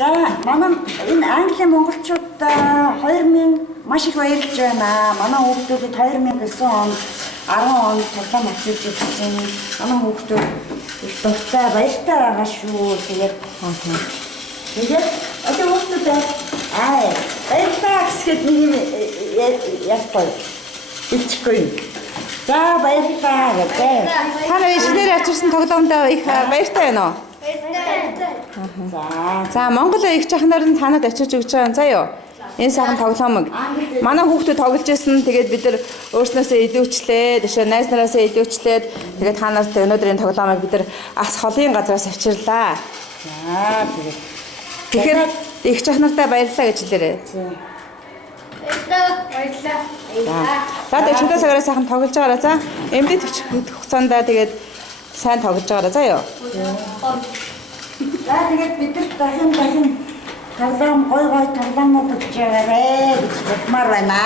За манай энэ Англи монголчуудаа 2000 маш их баярлж байна. Манай хүүхдүүдэд 2009 онд 10 онд тоглоом авчирч ирсэн. Манай хүүхдүүд их дуртай баяртай байгаа шүү. Тэгээд одоо хүүхдүүдээ баяртай гэсгээд нэг яахгүй ичгүй. За баярлалаа гэдэг. Та нар инженер авчирсан тоглоомдоо их баяртай байна уу? За Монгол их жахнаар нь танад очиж өгч байгаа заа юу. Энэ сайхан тоглоомыг манай хүүхдүүд тоглож байсан. Тэгээд бид нар өөрснөөсөө илүүчлээд, тийш найз нараасаа илүүчлээд тэгээд та нарт өнөөдрийн тоглоомыг бид нар ас холын газраас авчирлаа. За тэгэхээр их жахнартай баярлалаа гэж хэлээрэй. Баярлалаа. За тэгээд чудаа сагараа сайхан тоглож байгаараа за. Эмдээ төвч хугацаанд тэгээд сайн тоглож байгаараа заа юу. За тэгээд бид нар дахин тоглоом гой тоглоомнууд өгч яваарэ гэж бодмаар байна.